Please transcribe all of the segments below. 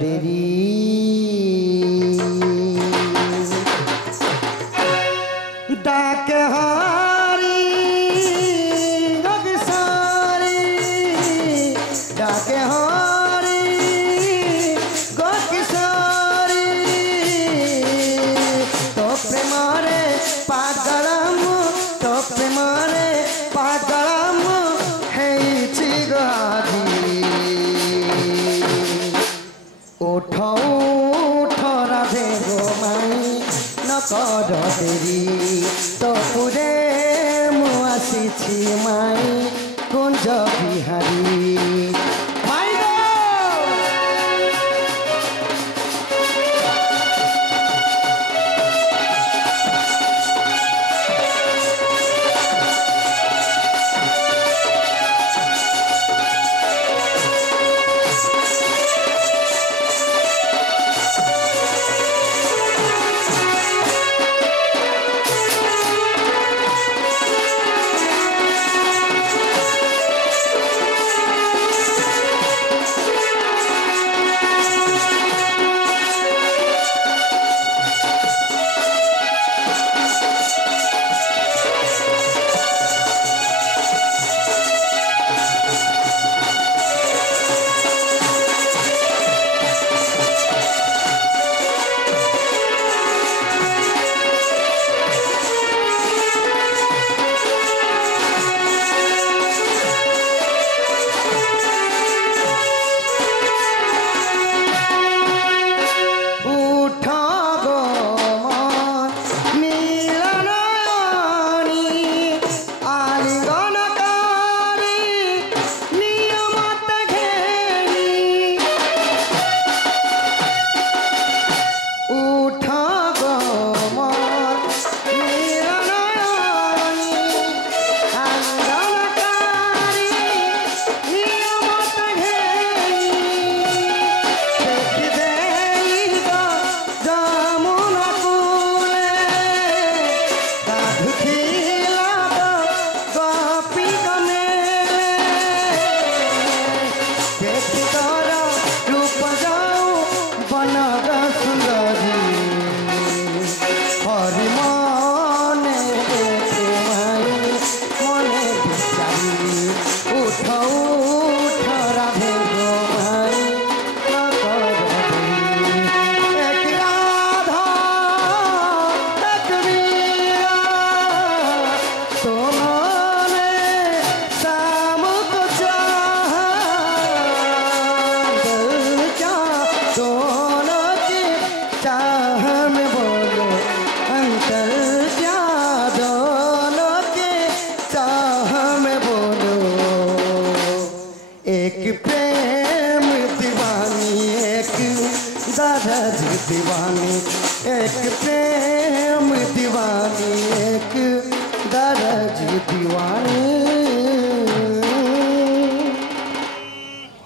dairy डाके हारी गगसारी डाके हारी गगसारी तो प्रेमारे पागलम तो प्रेमारे पागलम है चिगादी उठो उठो राधे गो माई न कर देरी तो पूरे मुआसी माई कुंज बिहारी दीवानी एक प्रेम दीवानी एक दरज दीवानी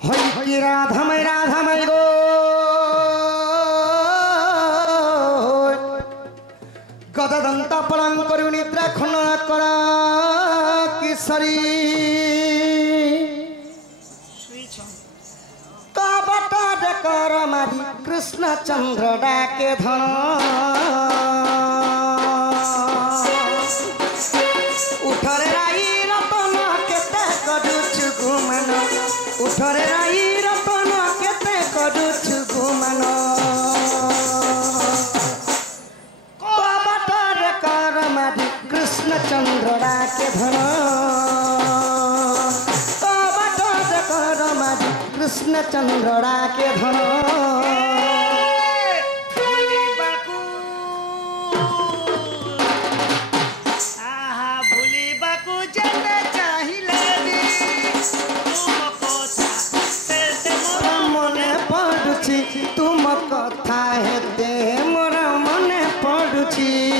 हई राधा मई गो गददंत पलंग करू निद्रा खंडन करा किशोरी कर मारी कृष्ण चंद्र डाके धन उठरे राई रतन केते करुछु गुमान उठरे राई रतन केते करुछु गुमान कबटर कर मारी कृष्ण चंद्र डाके धन कृष्ण चंद्रड़ा के धन मने पड़ुची तुम कथा हेते मोर मने पड़ुची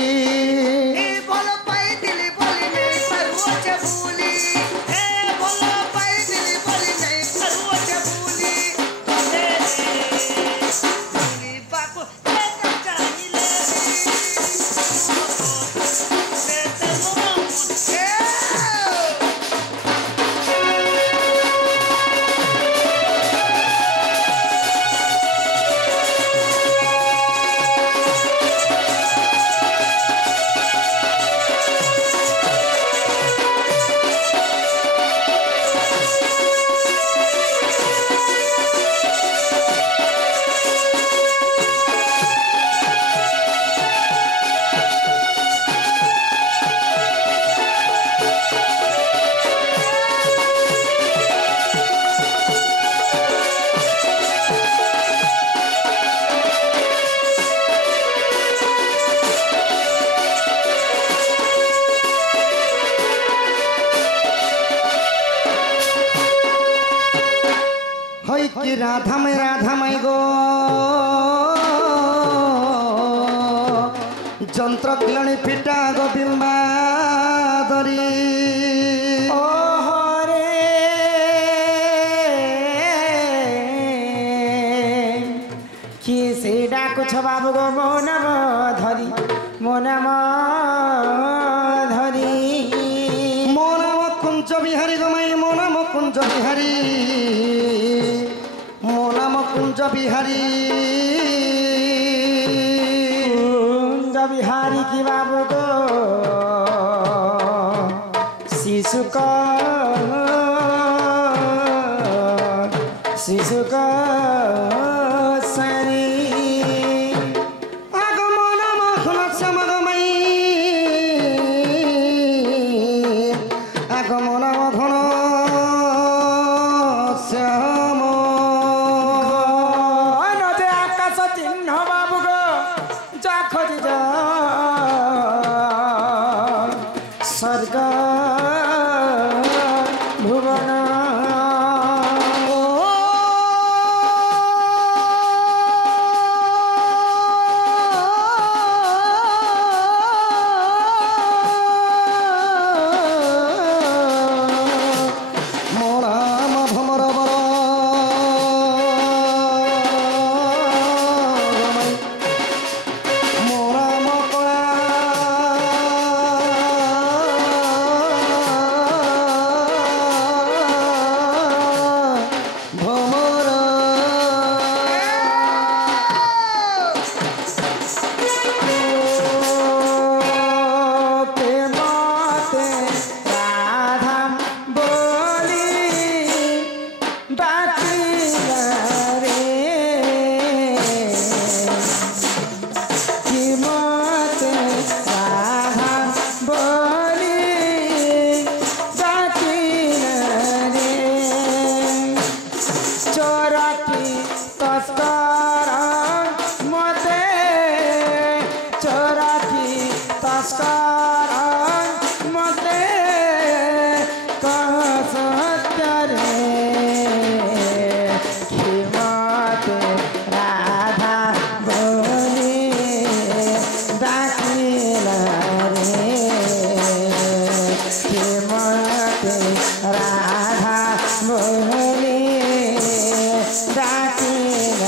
হই কি রাধামাই গো যন্ত্র কিলণী পিটা গো বিম্বাদরি ও হরে কি সে ডাকুছ বাবু গো মো নাম ধরি মো নাম ধরি মো নাম কুঞ্জ বিহারী গো মাই মো নাম কুঞ্জ বিহারী মো নাম কুঞ্জ বিহারী কুঞ্জ বিহারী কি বাবু গো শিশুক সারি আগমন মখন শ্যামগমাই আগমন মখন শ্যাম নদে আকাশ চিহ্ন বাবু গো যা খোঁজ স্বর্গ ভুবন মোরাম ভমর বর মোরাম কলা ভমর প্রেমতে রাধাম বলি ডাকিল রে প্রেমতে রাধাম বলি ডাকিল রে চোরটি তস্কর মতে চোরটি তস্কর মতে কহ সত্য রে ক্ষমতে রাধা বলি ডাকিল রে ক্ষমতে রাধা বলি ডাকিল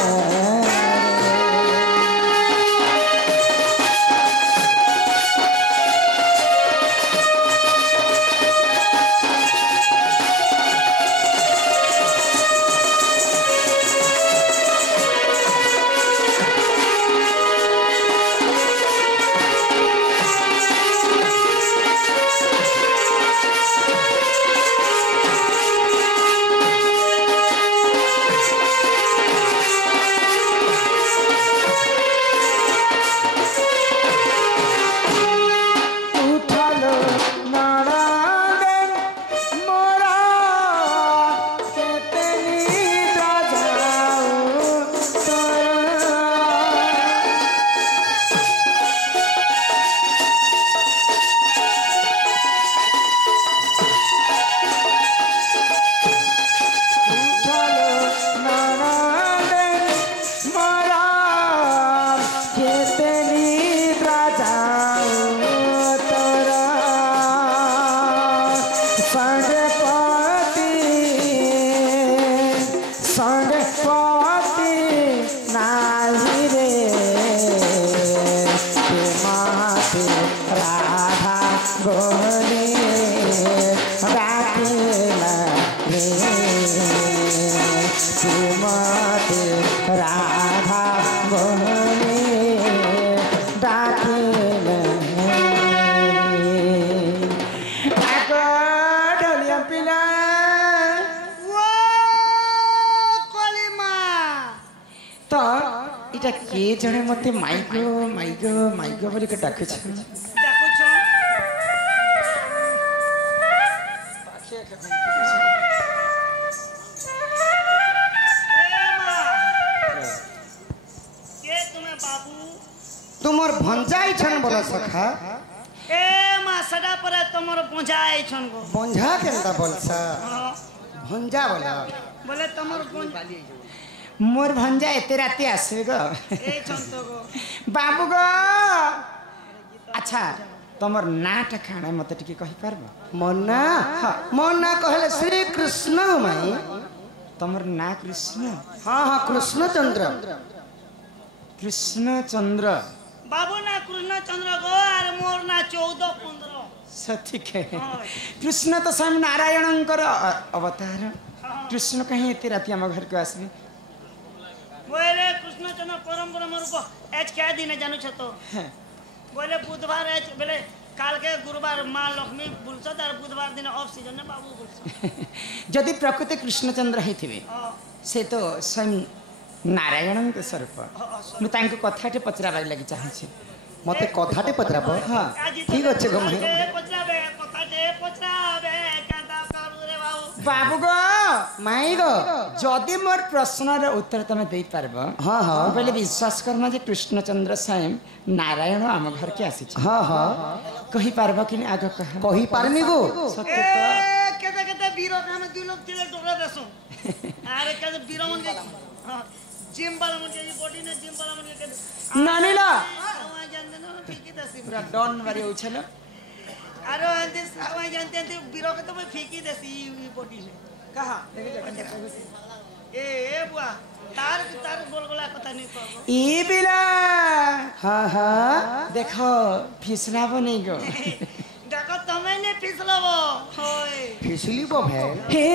উঠলো নড়ালেন মোরা কেতে নিদ্রা যাও তোরা উঠলো নড়ালেন মোরা কেতে নিদ্রা যাও তোরা সঙ্গপতি নাহি রে প্রেমতে রাধা বলি ডাকিল রে প্রেমতে রাধা বলি ডাকিল ঢলিয়া পিলা তো এটা কে জনে মতে মাইগো মাইগো মাইগো বলি ডাকুছ তোমার ভঞ্জাই ছন বল সখা ए मा सदा पर तमर पहुंचाए छन गो बंझा केनता बोलसा भंजा बोला बोले तमर मोर भंजा एते राती आसबे गो ए छंतो गो बाबू गो अच्छा तमर नाटा खाना मते टिके कहि परबो मन्ना मन्ना कहले श्री कृष्ण माई तमर ना कृष्ण हाँ हाँ कृष्ण चंद्र कृष्ण चंद्र बाबू ना कृष्ण चंद्र गो और मोर ना 14-15 सठिक है कृष्ण तो स्वयं नारायणंकर अवतार कृष्ण कहीं एते राती हम घर को आसबे बोले कृष्ण चंद्र परम ब्रह्म रूप एज क्या दिन जानू छतो बोले बुधवार एज बोले काल के गुरुवार माँ लक्ष्मी बुलसत और बुधवार दिन ऑफ सीजन ने बाबू बुलसत जदि प्रकृति कृष्णचंद्र हिथिबे से तो स्वयं नारायण स्वरूप मु तांको कथाटे पचराबाई लागि चाहछि मते कथाटे पचराब हाँ ठीक अच्छे गो माई पचराबे कथाटे पचराबे कांता करू रे बाबू गो माई गो जदि मोर प्रश्न रे उत्तर तमे देई पारबो हाँ हाँ पहले विश्वास करना जे कृष्णचंद्र स्वयं नारायण आम घर के आसी हाँ हाँ कही पारबो कि आग कह कही पारमी गो सत्य ए केते केते वीरो काम दु लोग तिले टोकरा देसो अरे केते वीरो मन के हां जिम वाला मन के बॉडी ने जिम वाला मन के नानीला आवाज जानते ना फीकी दसी पूरा डन मारी उछल अरे अंते आवाज जानते हैं वीरो के तो मैं फीकी दसी बॉडी से कहां ए बुआ तार तार गोलगोला कथा नहीं कहबो ई बिला हाँ हाँ देखो फिसलाबो नहीं गो देखो तमे ने फिसलबो होय फिसली बो भेल हे